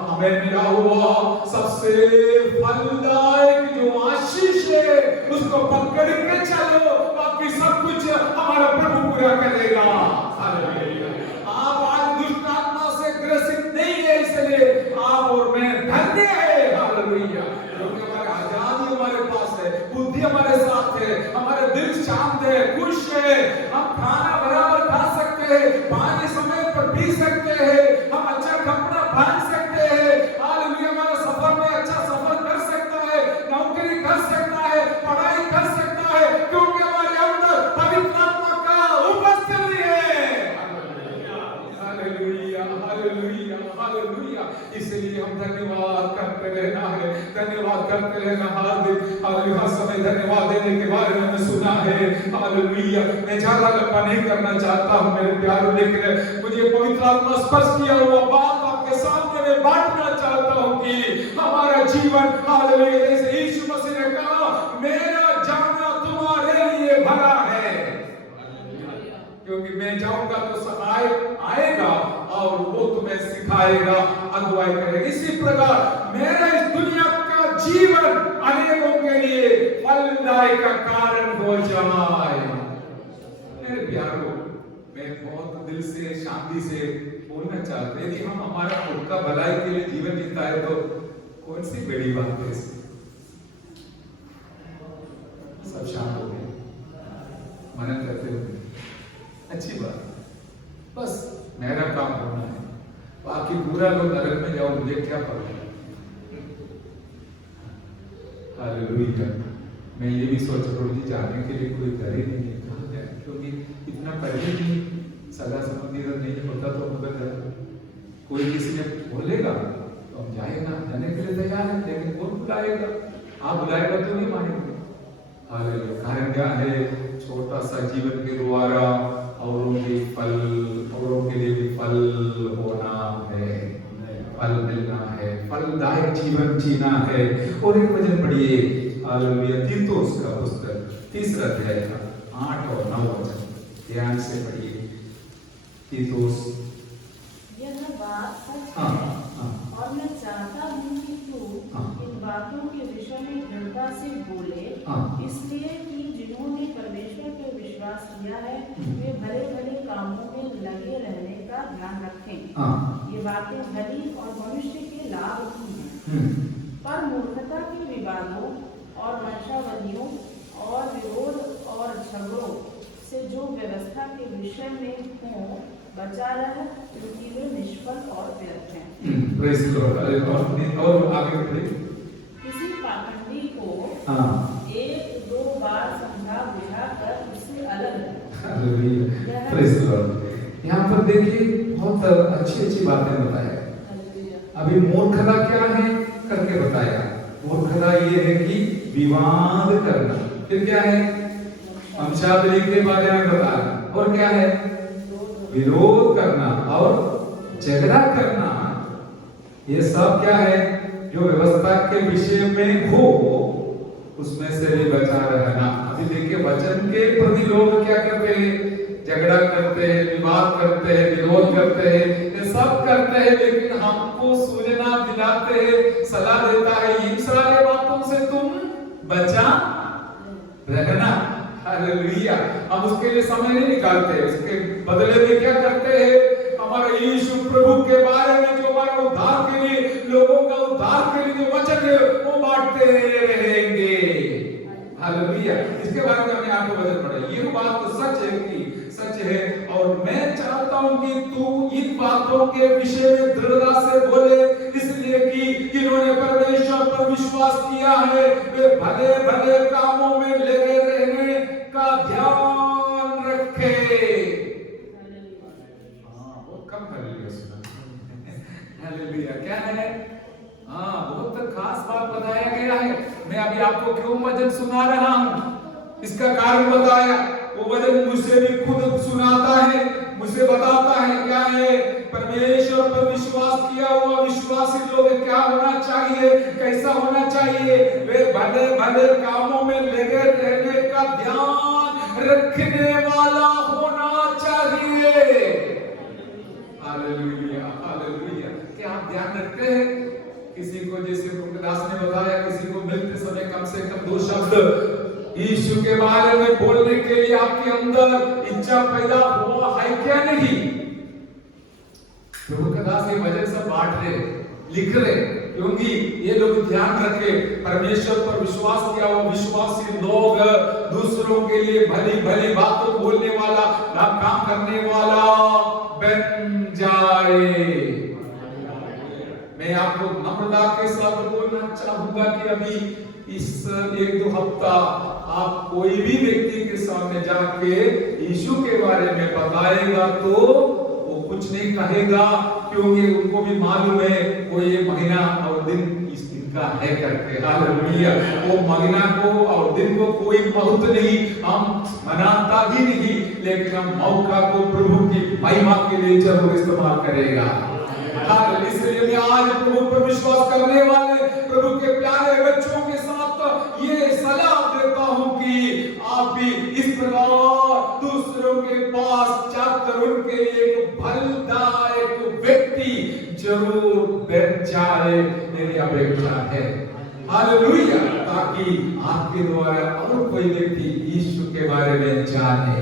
हमें मिला हुआ सबसे फलदायक जो आशीष है उसको पकड़ के चलो, बाकी सब कुछ हमारा प्रभु पूरा करेगा। हालेलुया। आप आज दुष्ट आत्मा से ग्रसित नहीं है, इसलिए आप और मैं धन्य है। हालेलुया। क्योंकि हमारे आजादी हमारे पास है, बुद्धि हमारे साथ है, हमारे दिल शांत है, खुश है, हम खाना बराबर खा सकते हैं, पानी समय पर पी सकते हैं, हम अच्छा कपड़ा पहन सकते हैं। हालेलुया। हमारा सफर में अच्छा सफर कर सकता है, नौकरी कर सकता है, पढ़ाई कर सकता है, क्योंकि हमारे अंदर पवित्र आत्मा का उपस्थिति है। Hallelujah hallelujah hallelujah. हालेलुया, हर समय धन्यवाद देने के बारे में सुना है। हालेलुया, मैं ज्यादा लंबा नहीं करना चाहता हूँ मेरे प्यारे, लेकिन मुझे पवित्र आत्मा स्पर्श किया हुआ बात आपके सामने में बांटना चाहता हूँ कि हमारा जीवन, हालेलुया, जैसे यीशु मसीह ने कहा, मेरा जाना तुम्हारे लिए भला है, क्योंकि मैं जाऊंगा तो सहाय आएगा और वो तुम्हें सिखाएगा, अगुवाई करेगा। इसी प्रकार मेरा इस दुनिया का जीवन अनेकों के लिए फलदायक का कारण हो जाए। मेरे प्यारों, मैं बहुत दिल से शांति से बोलना चाहते हैं कि हम हमारा खुद का भलाई के लिए जीवन जीता है तो कौन सी बड़ी बात है। सब शांत हो गए, मनन करते हुए, अच्छी बात, बस मेरा काम होना है, बाकी पूरा लोग नरक में जाओ, मुझे क्या पता। हालेलुया, मैं ये भी सोच रहा हूँ जाने के लिए कोई घर ही नहीं है, कहाँ जाए, क्योंकि इतना पढ़े नहीं, सगा संबंधी नहीं होता तो हम उधर जाए, कोई किसी ने बोलेगा तो हम जाएगा, जाने के लिए तैयार है, लेकिन कौन बुलाएगा? आप बुलाएगा तो नहीं मानेंगे। हालेलुया, कारण क्या है? छोटा सा जीवन के द्वारा औरों के फल, औरों के लिए भी फल होना है, फल मिलना है, फलदायक जीवन जीना है। और एक वचन पढ़िए, हालेलुया, तीतुस का पुस्तक 3 अध्याय का 8 और 9 वचन ध्यान से पढ़िए। तीतुस, यह बात सच हाँ, है हाँ, और मैं चाहता हूँ कि तू हाँ, इन बातों के विषय में दृढ़ता से बोले, हाँ, इसलिए कि जिन्होंने परमेश्वर पर विश्वास किया है वे भले भले कामों में लगे रहने का ध्यान रखें। हाँ, ये बातें भली और मनुष्य के लाभ की हैं, पर मूर्खता के विवादों और वंशावलियों और विरोध और झगड़ों से जो व्यवस्था के विषय में हो बचा रहे, क्योंकि वे निष्फल और व्यर्थ हैं। Praise the Lord. और आगे बढ़िए। किसी पाखंडी को हाँ, 1-2 बार समझा बुझा कर उससे अलग है। Hallelujah, praise the Lord. यहाँ पर देखिए बहुत अच्छी बातें बताया। अभी मूर्खता क्या है करके बताया। मूर्खता ये है कि विवाद करना, फिर क्या है? वंशावली के बारे में बताया, और क्या है? विरोध करना और झगड़ा करना। ये सब क्या है? जो व्यवस्था के विषय में हो उसमें से भी बचा रहना। अभी देखिए वचन के प्रति लोग क्या करते हैं? झगड़ा करते हैं, विवाद करते हैं, विरोध करते हैं, ये सब करते हैं, लेकिन हमको सूचना दिलाते हैं, सलाह देता है, इन सारे बातों से तुम बचा रहना। हालेलुया, हम उसके लिए समय नहीं निकालते, उसके बदले में क्या करते हैं? हमारे यीशु प्रभु के बारे में जो हमारे उद्धार के लिए, लोगों का उद्धार के लिए जो वचन है वो बांटते रहेंगे। हालेलुया, इसके बारे में हमने आपको वचन पढ़ा। ये बात तो सच है कि सच है, और मैं चाहता हूं कि तू इन बातों के विषय में दृढ़ता से बोले, इसलिए कि इन्होंने परमेश्वर पर विश्वास किया है, वे भले भले कामों में लगे रहने का ध्यान रखे। बहुत कम हालेलुया सुना। हालेलुया क्या है? बहुत खास बात बताया गया है। मैं अभी आपको क्यों वचन सुना रहा हूं, इसका कारण बताया। वो वचन मुझसे भी खुद सुनाता है, मुझे बताता है क्या है? परमेश्वर पर विश्वास किया हुआ विश्वासी लोग क्या होना चाहिए, कैसा होना चाहिए? वे भले भले कामों में लगे रहने का ध्यान रखने वाला होना चाहिए। Hallelujah, hallelujah. क्या आप ध्यान रखते हैं? किसी को, जैसे दास ने बताया, किसी को मिलते समय कम से कम 2 शब्द यीशु के बारे में बोलने के लिए आपके अंदर इच्छा पैदा हुआ है क्या? नहीं। प्रभु का दास ये वचन सब बांट रहे, लिख रहे, क्योंकि ये लोग ध्यान रखे, परमेश्वर पर विश्वास किया हुआ विश्वासी लोग दूसरों के लिए भली भली बातों बोलने वाला, काम करने वाला बन जाए। मैं आपको नम्रता के साथ बोलना चाहूंगा कि अभी इस 1-2 हफ्ता आप कोई भी व्यक्ति के सामने जाके यीशु के बारे में बताएगा तो वो कुछ नहीं कहेगा, क्योंकि उनको भी मालूम है वो ये महीना और दिन इस दिन का है करके। हालेलुया। वो महीना को और दिन को कोई महत्व नहीं, हम मनाता ही नहीं, लेकिन हम मौका को प्रभु की महिमा के लिए जरूर इस्तेमाल करेगा। हालेलुया। इसलिए मैं आज प्रभु पर विश्वास करने वाले प्रभु के प्यारे बच्चों के साथ ये सलाह देता हूं कि आप भी इस प्रकार दूसरों के पास जाकर उनके लिए एक फलदायक व्यक्ति जरूर बन जाए, मेरी अपेक्षा है। हालेलुया। ताकि आपके द्वारा और कोई व्यक्ति यीशु के बारे में जाने।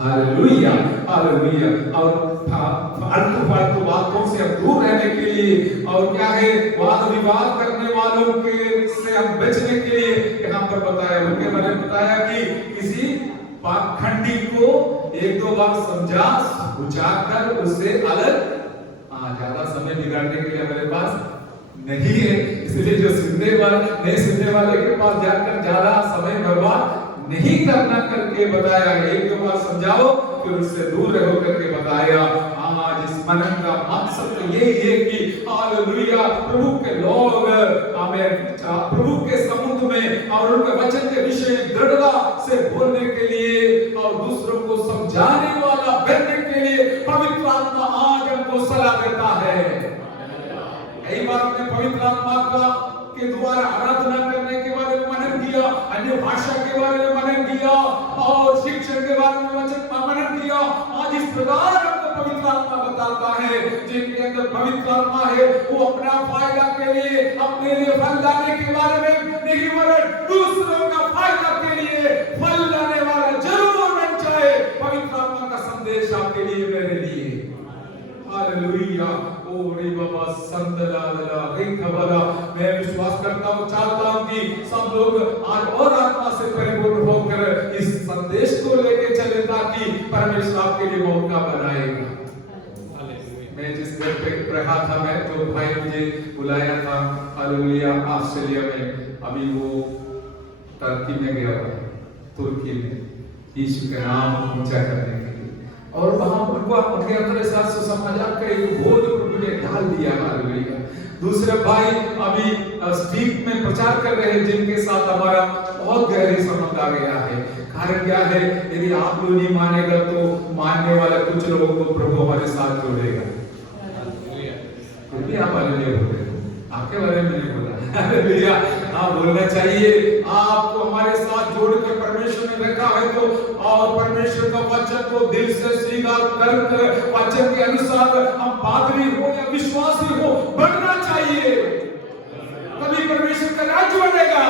हालेलुया। हालेलुया। और फालतू बातों से दूर रहने के लिए और क्या है, वाद विवाद करने वालों के से हम बचने के लिए यहाँ पर बताया, उनके बारे में बताया कि किसी पाखंडी को एक दो बार समझा बुझाकर उससे अलग। ज्यादा समय बिगाड़ने के लिए हमारे पास नहीं है, इसलिए जो नहीं सुनने वाले के पास जाकर ज्यादा समय बर्बाद नहीं करना करके बताया। एक दो बार समझाओ फिर उससे दूर रहो करके बताया। आज इस मनन का मकसद तो यही है कि हालेलुया प्रभु के लोग हमें प्रभु के समुद्र में और उनके वचन के विषय दृढ़ता से बोलने के लिए और दूसरों को समझाने वाला बनने के लिए पवित्र आत्मा आज हमको सलाह देता है। कई बार हमने पवित्र आत्मा का के द्वारा आराधना करने के बारे में मनन किया, अन्य भाषा के बारे में मनन किया और शिक्षण के बारे में वचन मनन किया। आज इस प्रकार हमको पवित्र आत्मा बताता है, जिनके अंदर पवित्र आत्मा है वो अपना फायदा के लिए, अपने लिए फल लाने के बारे में नहीं, वरन दूसरों का फायदा के लिए फल लाने वाला जरूर बन जाए। पवित्र आत्मा का संदेश आपके लिए, मेरे लिए। हालेलुया। ओरे बाबा संदलाला खबरा। मैं विश्वास करता हूं, चाहता हूं कि सब लोग आज और आत्मा से परिपूर्ण होकर इस संदेश को लेके चले, ताकि परमेश्वर आपके लिए मौका बनाएगा। मैं जिस घर पे रहा था, मैं जो भाई मुझे बुलाया था, हालेलुया, ऑस्ट्रेलिया में, अभी वो टर्की में गया हुआ है, तुर्की में, यीशु का नाम ऊंचा करने के लिए। और वहां उनको उनके अंदर ऐसा सुसमाचार का एक बोध प्रभु ने डाल दिया। हालेलुया। दूसरे भाई अभी स्ट्रीट में प्रचार कर रहे हैं, जिनके साथ हमारा बहुत गहरी संबंध आ गया है। कारण क्या है, यदि आप लोग नहीं मानेगा तो मानने वाले कुछ लोगों को प्रभु हमारे साथ जोड़ेगा। क्योंकि आप हालेलुया बोल रहे हो, आपके बारे में नहीं बोला। हालेलुया। हाँ, बोलना चाहिए। आपको हमारे साथ जोड़ के परमेश्वर ने रखा है तो, और परमेश्वर का वचन को दिल से स्वीकार कर वचन के अनुसार हम पादरी हो या विश्वासी हो बनना चाहिए, तभी परमेश्वर का राज्य बनेगा।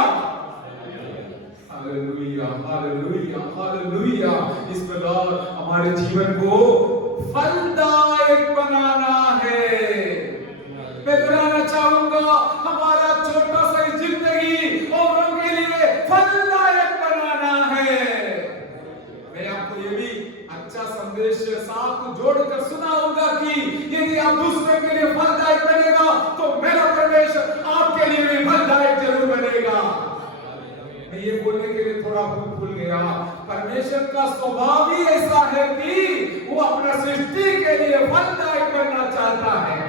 हालेलुया। हालेलुया। हालेलुया। इस प्रकार हमारे जीवन को फलदायक बनाना है। मैं बनाना चाहूंगा हमारा छोटा सा जिंदगी और उनके लिए फलदायक बनाना है। मैं आपको ये भी अच्छा संदेश साथ जोड़कर सुनाऊंगा कि यदि आप दूसरे के लिए फलदायक बनेगा तो मेरा परमेश्वर आपके लिए भी फलदायक जरूर बनेगा। मैं ये बोलने के लिए थोड़ा भूल गया, परमेश्वर का स्वभाव ही ऐसा है कि वो अपना सृष्टि के लिए फलदायक बनना चाहता है।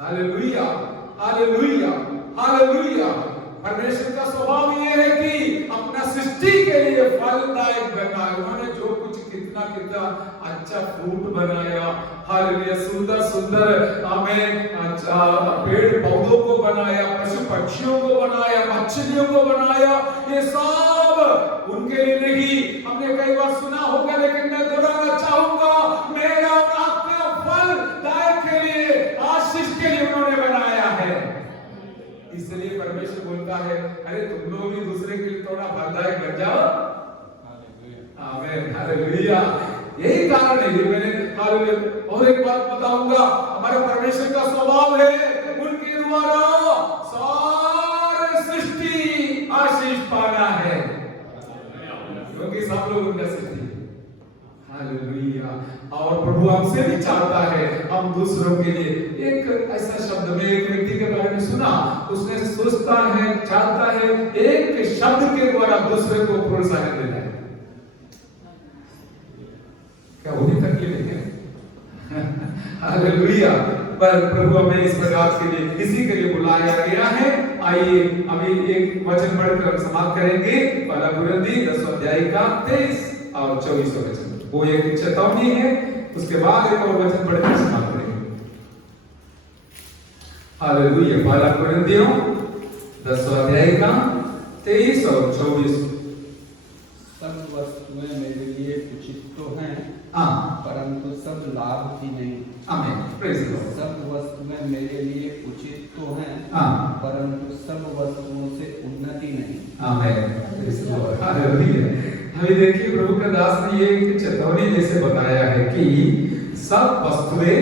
हालेलुया। हालेलुया। हालेलुया। परमेश्वर का स्वभाव ये है कि अपना सृष्टि के लिए फलदायक बनना। उन्होंने जो कुछ कितना कितना अच्छा फ्रूट बनाया, हालेलुया, सुंदर सुंदर हमें पेड़ पौधों को बनाया, पशु पक्षियों को बनाया, मछलियों को बनाया, ये सब उनके लिए नहीं। हमने कई बार सुना होगा, लेकिन मैं दोहराना चाहूंगा, मेरा आपका फलदायक के लिए, आशीष के लिए उन्होंने बनाया है। इसलिए परमेश्वर बोलता है, अरे तुम लोग भी दूसरे के लिए थोड़ा फलदायक बन जाओ। आमीन। हालेलुया। यही कारण है कि मैंने हालेलुया। और एक बात बताऊंगा, हमारे परमेश्वर का स्वभाव है उनके द्वारा सारे सृष्टि आशीष पाना है, क्योंकि सब लोग उनका सृष्टि। हालेलुया। और प्रभु हमसे भी चाहता है हम दूसरों के लिए। एक ऐसा शब्द में एक व्यक्ति के बारे में सुना, उसने सोचता है, चाहता है एक शब्द के द्वारा दूसरे को प्रोत्साहन देना है। क्या वो भी तकलीफ है? हालेलुया। पर प्रभु हमें इस प्रकार के लिए इसी के लिए बुलाया गया है। आइए अभी एक वचन पढ़कर हम समाप्त करेंगे। पहला कुरिन्थी 10 अध्याय का 23 और 24 वचन, वो एक चेतावनी है। उसके बाद एक और वचन पढ़कर समाप्त करेंगे। हालेलुया। पहला कुरिन्थियों 10 अध्याय का 23 और 24। सब वस्तुएं मेरे लिए उचित तो हैं, परंतु सब लाभ की नहीं। आमीन। Praise the Lord. सब वस्तुएं मेरे लिए उचित तो हैं, परंतु सब वस्तुओं से उन्नति नहीं। आमीन। Praise the Lord. हालेलुया। अभी देखिए प्रभु का दास ने ये एक चेतावनी जैसे बताया है कि सब वस्तुएं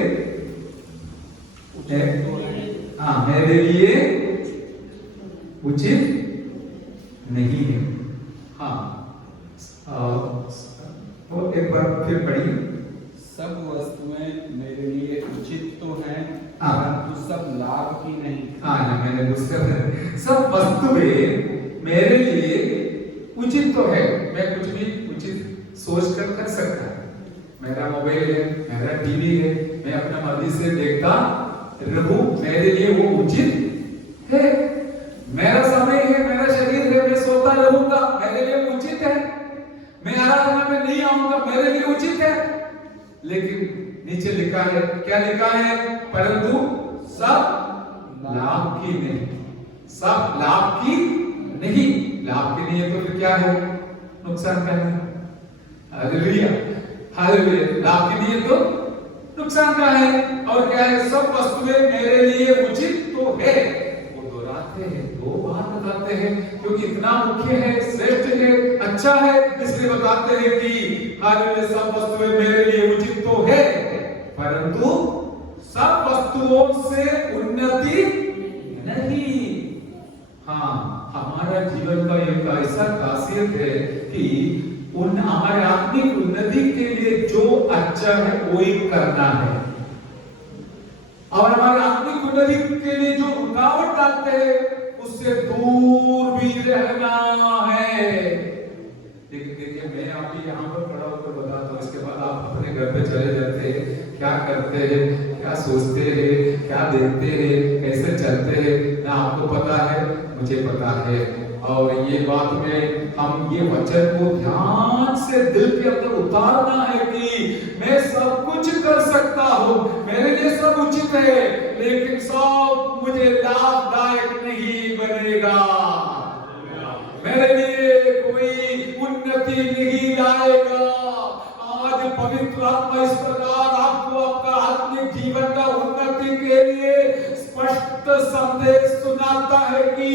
मेरे लिए उचित नहीं है। वो एक बार फिर पढ़िए। सब वस्तुएं मेरे लिए उचित तो हैं, परंतु सब लाभ की नहीं। मैंने उसका सब वस्तुएं मेरे लिए उचित तो है, मैं कुछ भी उचित सोच कर सकता है। मेरा मोबाइल है, मेरा टीवी है, मैं अपना मर्जी से देखता रहूं, मेरे लिए वो उचित है। मेरा समय है, मेरा शरीर है, मैं सोता रहूंगा, मेरे लिए उचित है। मैं आराधना में नहीं आऊंगा, मेरे लिए उचित है। लेकिन नीचे लिखा है, क्या लिखा है? परंतु सब लाभ की नहीं। सब लाभ की नहीं। लाभ की नहीं है तो फिर क्या है? नुकसान का है। हालेलुया। हालेलुया। लाभ की नहीं है तो नुकसान का है। और क्या है? सब वस्तुएं मेरे लिए उचित तो है। वो दोहराते हैं, दो बार बताते हैं, क्योंकि इतना मुख्य है, श्रेष्ठ है, अच्छा है, इसलिए बताते हैं कि हालेलुया, सब वस्तुएं मेरे लिए उचित तो है, परंतु सब वस्तुओं से उन्नति नहीं। हमारा जीवन का एक ऐसा खासियत है कि हमारे आत्मिक उन्नति के लिए जो अच्छा है वो ही करना है, और हमारे आत्मिक उन्नति के लिए जो रुकावट डालते हैं उससे दूर भी रहना है। देखिए मैं अभी यहाँ पर खड़ा होकर बताता हूँ, इसके बाद आप अपने घर पे चले जाते हैं, क्या करते हैं, क्या सोचते हैं, क्या देखते हैं, कैसे चलते हैं, ना आपको पता है, मुझे पता है। और ये बात में हम ये वचन को ध्यान से दिल के अंदर उतारना है कि मैं सब कुछ कर सकता हूँ, मेरे लिए सब उचित है, लेकिन सब मुझे लाभदायक नहीं बनेगा, मेरे लिए कोई उन्नति नहीं लाएगा। आज पवित्र आत्मा इस प्रकार आपको आपका आत्मिक जीवन का उन्नति के लिए स्पष्ट संदेश सुनाता है कि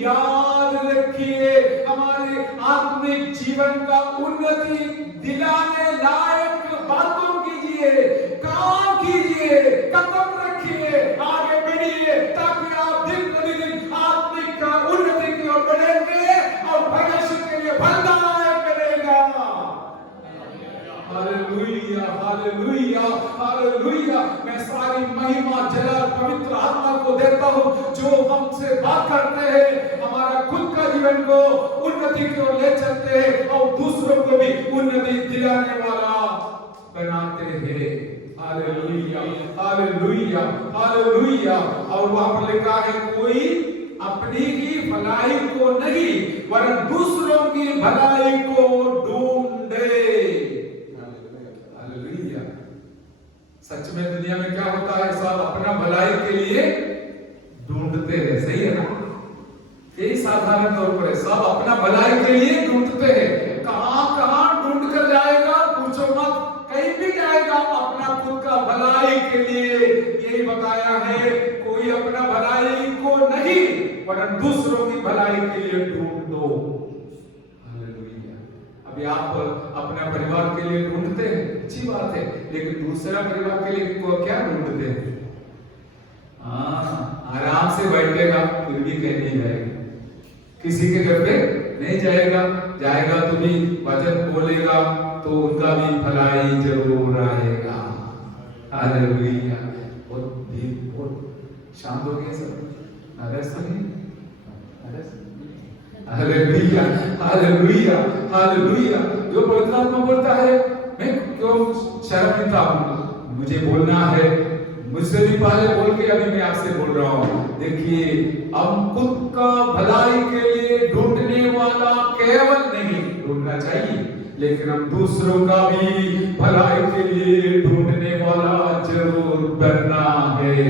याद रखिए, हमारे आत्मिक जीवन का उन्नति दिलाने लायक बातों कीजिए, काम कीजिए, कदम रखिए, आगे बढ़िए, ताकि आप दिन प्रतिदिन आत्मिक का उन्नति की ओर बढ़ेंगे और भविष्य के लिए फलदायक बनेगा। Hallelujah, hallelujah, hallelujah. मैं सारी महिमा जलाल पवित्र आत्मा को देता हूँ, जो हमसे बात करते हैं, हमारा खुद का जीवन को उन्नति की ओर ले चलते हैं और दूसरों को भी उन्नति दिलाने वाला बनाते हैं। Hallelujah, hallelujah, hallelujah. और वहां पर लिखा है, कोई अपनी ही भलाई को नहीं वरन दूसरों की भलाई को ढूंढे। हालेलुया। सच में दुनिया में क्या होता है, सब अपना भलाई के लिए ढूंढते हैं, सही है ना? यही साधारण तौर पर है, सब अपना भलाई के लिए ढूंढते हैं। कहां कहां ढूंढ कर जाएगा पूछो मत, कहीं भी जाएगा अपना खुद का भलाई के लिए। यही बताया है, कोई अपना भलाई को नहीं वरन दूसरों की भलाई के लिए ढूंढो। हालेलुया। अभी आप अपने परिवार के लिए ढूंढते हैं, अच्छी बात है, लेकिन दूसरा परिवार के लिए क्या ढूंढते हैं? आराम से बैठेगा फिर भी कहीं नहीं जाएगा, किसी के घर पे नहीं जाएगा, जाएगा तो भी वचन बोलेगा तो उनका भी भलाई जरूर आएगा। हालेलुया। बहुत शांत हो गया सब, हालेलुया, हालेलुया, हालेलुया। जो पवित्र आत्मा बोलता है, मैं क्यों शर्मिंदा हूं, मुझे बोलना है, मुझसे भी पहले बोल के अभी मैं आपसे बोल रहा हूँ। देखिए, हम खुद का भलाई के लिए ढूंढने वाला केवल नहीं ढूंढना चाहिए, लेकिन हम दूसरों का भी भलाई के लिए ढूंढने वाला जरूर बनना है।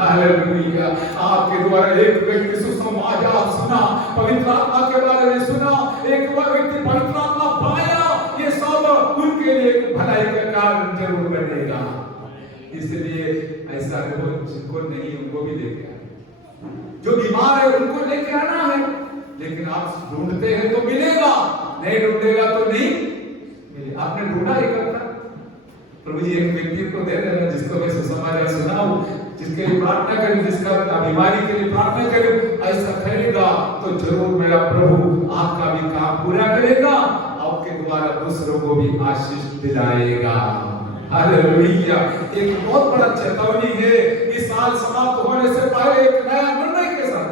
हालेलुया। आपके द्वारा एक व्यक्ति सुसमाचार सुना, पवित्र आत्मा के बारे में सुना, एक व्यक्ति पवित्र आत्मा पाया, ये सब उनके लिए भलाई का कारण जरूर बनेगा। इसलिए ऐसा लोग जिनको नहीं उनको भी लेके आए, जो बीमार है उनको लेके आना है। लेकिन आप ढूंढते हैं तो मिलेगा, नहीं ढूंढेगा तो नहीं मिलेगा। आपने ढूंढा एक करता, प्रभु जी एक व्यक्ति को दे देना जिसको मैं सुसमाचार सुनाऊं, जिसके लिए प्रार्थना करें, जिसका बीमारी के लिए प्रार्थना करें। ऐसा करेगा तो जरूर मेरा प्रभु आपका भी काम पूरा करेगा, आपके द्वारा दूसरों को भी आशीष दिलाएगा। हालेलुया। एक बहुत बड़ा चेतावनी है। इस साल समाप्त होने से पहले एक नया निर्णय के साथ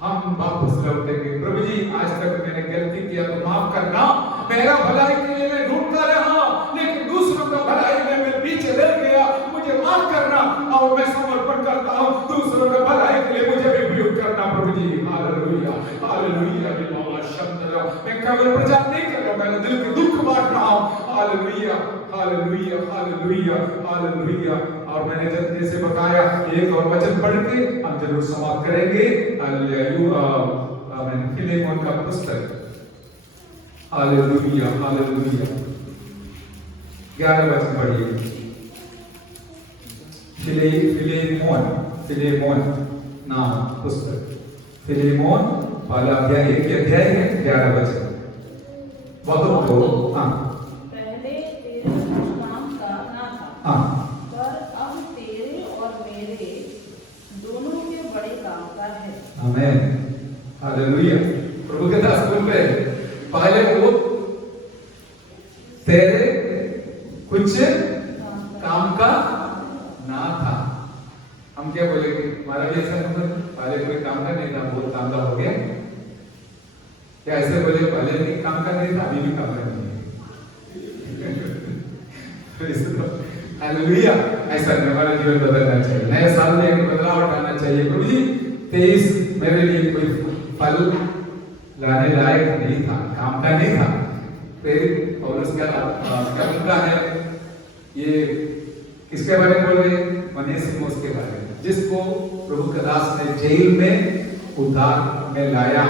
हम वापस लौटेंगे। प्रभु जी, आज तक मैंने गलती किया तो माफ करना, मेरा भलाई के लिए मैं ढूंढता रहा, लेकिन दूसरों का भलाई में मैं पीछे रह गया, मुझे माफ करना। और मैं समर्पण करता हूँ दूसरों का भलाई के लिए, मुझे भी प्रयोग करना प्रभु जी। Hallelujah, hallelujah. मैं केवल प्रचार नहीं कर रहा, मैंने दिल के दुख बांट रहा हूँ। Hallelujah, hallelujah, hallelujah, hallelujah. और मैंने जैसे बताया, एक और वचन पढ़ के हम जरूर समाप्त करेंगे। फिलेमोन का पुस्तक, हालेलुया, हालेलुया। 11 वचन पढ़िए। फिलेमोन नाम पुस्तक, फिलेमोन पहला अध्याय, एक अध्याय है, 11 वचन। बहुत तो हाँ, पहले तेरे कुछ काम का ना था, हाँ, पर अब तेरे और मेरे दोनों के बड़े काम का है। आमेन, हालेलुया। प्रभु के दास बोल रहे हैं, पहले वो तेरे कुछ काम का ना था। हम क्या बोलेंगे, हमारा भी ऐसा मतलब पहले कोई काम का नहीं था, बहुत काम का हो गया। क्या ऐसे बोले, पहले भी काम का नहीं था, अभी भी काम का नहीं है। हालेलुया। ऐसा नहीं, हमारा जीवन बदलना चाहिए, नए साल में एक बदलाव आना चाहिए। प्रभु जी, 23 मेरे लिए कोई फल लाने लायक नहीं था, काम का नहीं था। फिर और उसका क्या बनता है, ये किसके बारे में बोल रहे हैं? मनेसिमुस के बारे में, जिसको प्रभु के दास ने जेल में उद्धार में लाया।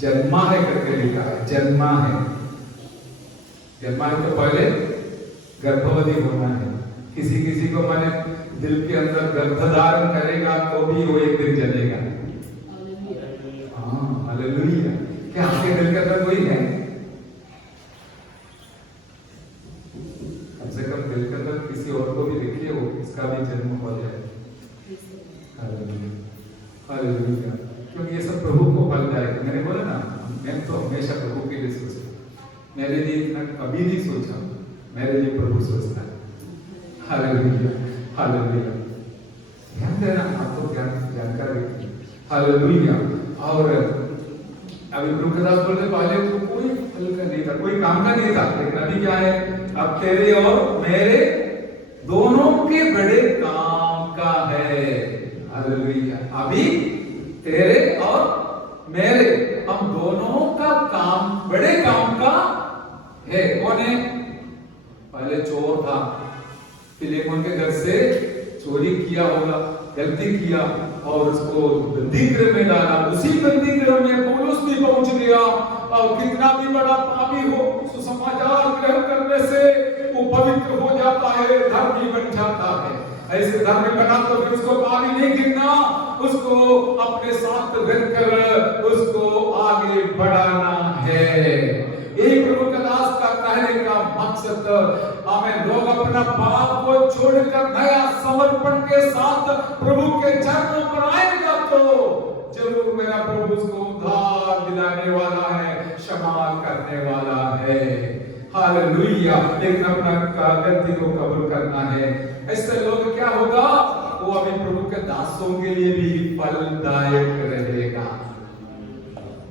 जन्मा है करके लिखा है, जन्मा है। जन्मा है तो पहले गर्भवती होना है। किसी किसी को माने दिल के अंदर गर्भधारण करेगा तो भी वो एक दिन जलेगा। हाँ, हालेलुया। क्या आपके दिल के अंदर कोई है? कम से कम दिल के अंदर किसी और को भी देखिए, वो इसका भी जन्म हो जाए। Hallelujah, hallelujah. क्योंकि ये सब प्रभु को फल जाएगा। मैंने बोला ना, मैं तो हमेशा प्रभु के लिए सोचता, मेरे लिए इतना कभी नहीं सोचा, मेरे लिए प्रभु सोचता है। Hallelujah, hallelujah. ध्यान देना, आपको जानकारी। हालेलुया। और अभी प्रभु के दास बोलते, पहले तो कोई फल का नहीं था, कोई काम का नहीं था, लेकिन अभी क्या है, अब तेरे और मेरे दोनों के बड़े काम का है। हालेलुया। अभी तेरे और मेरे, हम दोनों का काम, बड़े काम का है। कौन है? पहले चोर था, फिलेमोन के घर से चोरी किया होगा, गलती किया और उसको बंदीगृह में डाला। उसी बंदीगृह में पौलुस भी पहुंच गया। और कितना भी बड़ा पापी हो, सुसमाचार ग्रहण करने से वो पवित्र हो जाता है, धर्मी बन जाता है। ऐसे धर्मी बना तो फिर उसको पापी नहीं गिनना, उसको अपने साथ रखकर उसको आगे बढ़ाना है। यही प्रभु के दास का कहने का मकसद। हमें लोग अपना पाप को छोड़कर नया समर्पण के साथ प्रभु के चरणों पर आएगा तो जरूर मेरा प्रभु उसको उद्धार दिलाने वाला है, क्षमा करने वाला है। हालेलुया। लेकिन अपना गलती को कबूल करना है। ऐसे लोग क्या होगा, वो अभी प्रभु के दासों के लिए भी फलदायक रहेगा।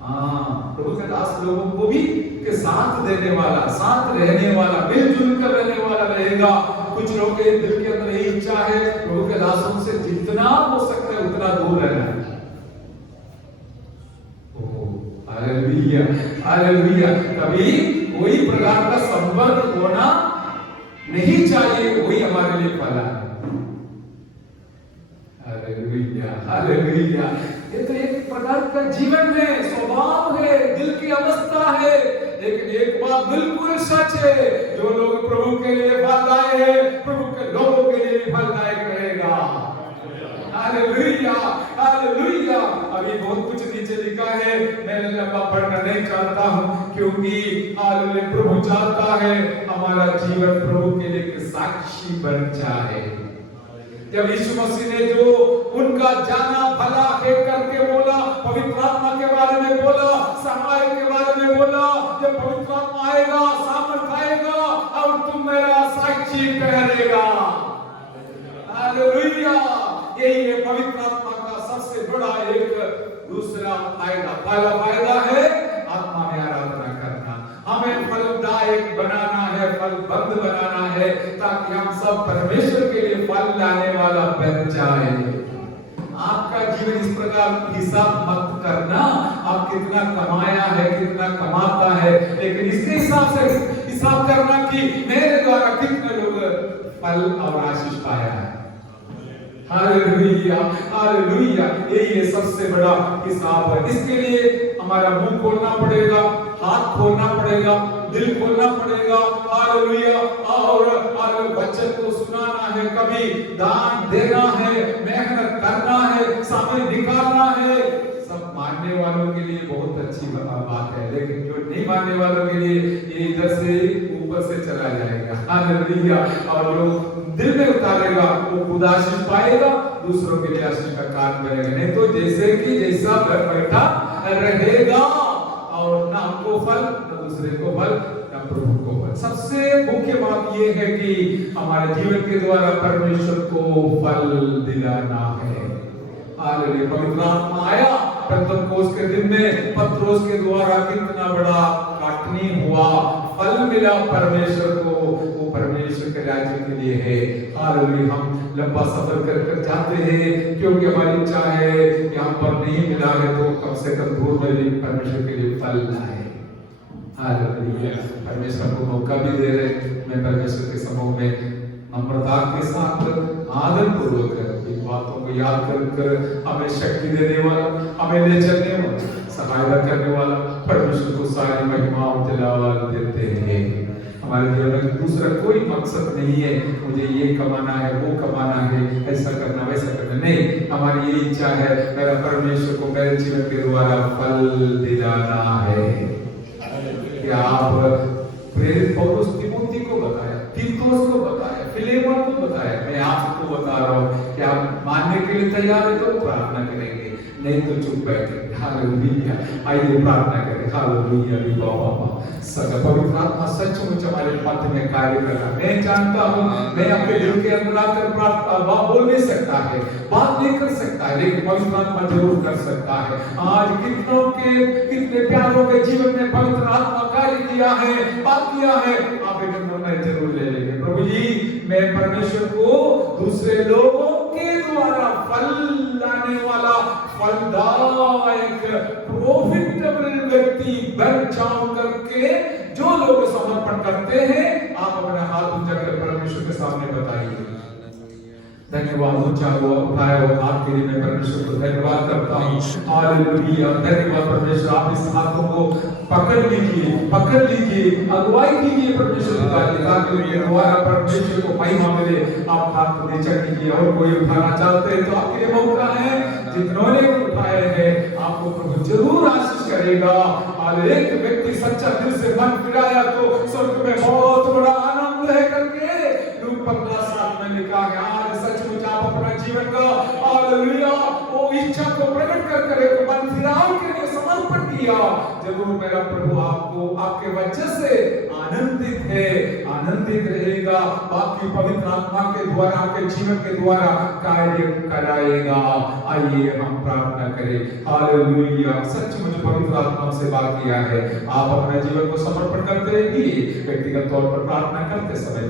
हाँ, प्रभु के दास लोगों को भी के साथ देने वाला, साथ रहने वाला, मिलजुल कर रहने वाला रहेगा। कुछ लोगों के दिल के अंदर यही इच्छा है प्रभु के दासों से जितना हो सकता है उतना दूर रहना है। Hallelujah, hallelujah. कभी कोई प्रकार का संपर्क होना नहीं चाहिए, वही हमारे लिए भला है। Hallelujah, hallelujah. ये तो एक प्रकार का जीवन है, स्वभाव है, दिल की अवस्था है। लेकिन एक बात बिल्कुल सच है, जो लोग प्रभु के लिए फलदायक है, प्रभु के लोगों के लिए फलदायक रहेगा। Hallelujah, hallelujah. अभी बहुत कुछ नीचे लिखा है, मैं लंबा पढ़ना नहीं चाहता हूँ, क्योंकि हालेलुया प्रभु चाहता है हमारा जीवन प्रभु के लिए साक्षी बन जाए। जब यीशु मसीह ने जो उनका जाना भला है करके बोला, पवित्र आत्मा के बारे में बोला, सहायक के बारे में बोला, जब पवित्र आत्मा आएगा, सामर्थ आएगा और तुम मेरा साक्षी ठहरेगा। हालेलुया। यही है पवित्र आत्मा का सबसे बड़ा एक दूसरा फायदा। पहला फायदा है आत्मा में आराधना करना, हमें फलदायक बनाना है, फलबंद बनाना है, ताकि हम सब परमेश्वर के लिए फल लाने वाला बन जाए। आपका जीवन इस प्रकार हिसाब मत करना, आप कितना कमाया है, कितना कमाता है, लेकिन इसके हिसाब से हिसाब करना कि मेरे द्वारा कितने लोग फल और आशीष पाया है। Hallelujah, hallelujah. यही सबसे बड़ा हिसाब है। इसके लिए हमारा मुंह खोलना पड़ेगा, हाथ खोलना पड़ेगा, दिल खोलना पड़ेगा। हालेलुया। और वचन को सुनाना है, कभी दान देना है, मेहनत करना है, समय निकालना है। सब मानने वालों के लिए बहुत अच्छी बात है, लेकिन जो नहीं मानने वालों के लिए ये इधर से ऊपर से चला जाएगा। हालेलुया। और जो दिल में उतारेगा वो खुद आशीष पाएगा, दूसरों के लिए आशीष का कारण बनेगा। नहीं तो जैसे कि जैसा घर बैठा रहेगा और ना हमको फल, ना दूसरे को फल, ना प्रभु को फल। सबसे मुख्य बात ये है कि हमारे जीवन के द्वारा परमेश्वर को फल दिलाना है। हालेलुया। पवित्र आत्मा आया पेंतकोस्त के दिन में, पत्रोस के द्वारा कितना बड़ा काटनी हुआ, फल मिला परमेश्वर को, वो परमेश्वर के राज्य के लिए है। हालेलुया। हम लंबा सफर कर कर जाते हैं, क्योंकि हमारी इच्छा है यहाँ पर नहीं मिला है तो कम से कम दूर में भी परमेश्वर के लिए फल लाए। हालेलुया। परमेश्वर को मौका भी दे रहे, मैं परमेश्वर के समूह में नम्रता के साथ आदर पूर्वक बातों को याद कर हमें शक्ति देने वाला, हमें ले चलने वाला, सहायता करने वाला परमेश्वर को सारी महिमा और दिलावर देते हैं। हमारे जीवन में दूसरा कोई मकसद नहीं है, मुझे ये कमाना है, वो कमाना है, ऐसा करना, वैसा करना नहीं। हमारी ये इच्छा है मेरा परमेश्वर को मेरे जीवन के द्वारा फल दिलाना है। क्या आप प्रेरित पौलुस तिमोथी को बताया, तीतुस को बताया, फिलेमोन को बताया, मैं आपको बता रहा हूँ कि आप मानने के लिए तैयार है तो प्रार्थना करेंगे, नहीं तो चुप बैठेंगे। हालेलुया। आइए प्रार्थना करें। हालेलुया। सदा पवित्र आत्मा सचमुच हमारे मध्य में कार्य कर रहा है। मैं जानता हूँ मैं अपने दिल के अंदर आकर प्रार्थना बोल नहीं सकता है, बात नहीं कर सकता है, लेकिन पवित्र आत्मा जरूर कर सकता है। आज कितनों के, कितने प्यारों के जीवन में पवित्र आत्मा कार्य किया है, बात किया है, आप एक निर्णय जरूर ले लेंगे। प्रभु जी, मैं परमेश्वर को दूसरे लोगों के द्वारा फल लाने वाला फलदायक प्रॉफिटेबल व्यक्ति बन जाऊं करके जो लोग समर्पण करते हैं, आप अपना हाथ ऊंचा कर परमेश्वर के सामने बताइए। धन्यवाद। ऊंचा हुआ उठाया हुआ हाथ के लिए मैं परमेश्वर को धन्यवाद करता हूँ। हालेलुया। धन्यवाद परमेश्वर। आप इस हाथों को पकड़ लीजिए, पकड़ लीजिए, अगुवाई कीजिए परमेश्वर की, ताकि उनके द्वारा परमेश्वर को महिमा मिले। आप हाथ को नीचा कीजिए, और कोई उठाना चाहते हैं तो आपके लिए मौका है। जिन्होंने उठाए हैं आपको प्रभु जरूर आशीष करेगा। और एक व्यक्ति सच्चा दिल से मन फिराया तो स्वर्ग में बहुत बड़ा आनंद है करके लूक 15:7 में लिखा है। आज सचमुच आप अपना जीवन का हालेलुया वो इच्छा को प्रकट कर एक मन फिराव के लिए समर्पण किया, जरूर मेरा प्रभु आपको आपके वजह से आनंदित है, आनंदित रहेगा। बाकी पवित्र आत्मा के द्वारा आपके जीवन के द्वारा कार्य कराएगा। आइए हम प्रार्थना करें। हालेलुया। सचमुच पवित्र आत्मा से बात किया है। आप अपने जीवन को समर्पण करते रहिए, व्यक्तिगत तौर पर प्रार्थना करते समय